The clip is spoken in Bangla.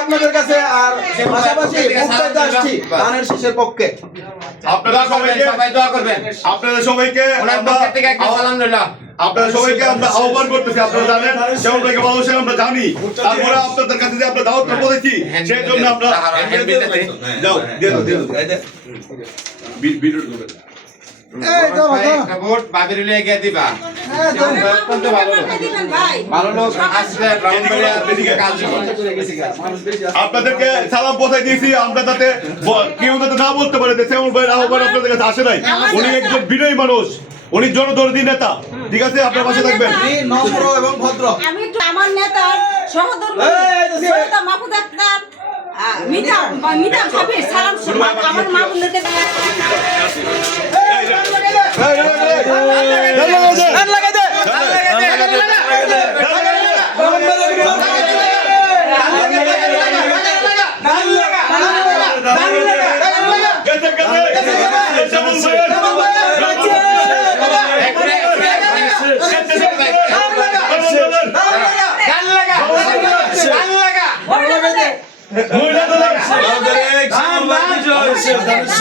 আপনাদের কাছে। আর পাশাপাশি আসছি ধানের শীষের পক্ষে। আপনারা সবাইকে সবাই দোয়া করবেন। আপনাদের সবাইকে আমরা আপনারা সবাইকে আমরা আহ্বান করতেছি আপনারা জানেন যেমন থেকে মানুষের আমরা জানি। তারপরে আপনাদের কাছে যে আমরা দাওয়াতটা বলেছি সেই জন্য আমরা যাও দিয়ে দাও দিয়ে দাও ভিডিও এই দাও, দাও। ভোট বাবির লিয়ে দিবা। হ্যাঁ, আপনাদেরকে সালাম পৌঁছাই দিয়েছি আমরা ব- কেউ যাতে না বলতে পারে শ্যামল ভাইয়ের আহ্বান আপনাদের কাছে আসে নাই উনি একজন বিনয়ী মানুষ উনি জনদরদি নেতা ঠিক আছে আপনার পাশে থাকবেন নম্র এবং ভদ্র আমি আমার নেতার সহধর্মী সৈয়দা মাহফুজ আক্তার মিতা মিতা ভাবির সালাম আমার মা বোনদেরকে। গেছে, গেছে।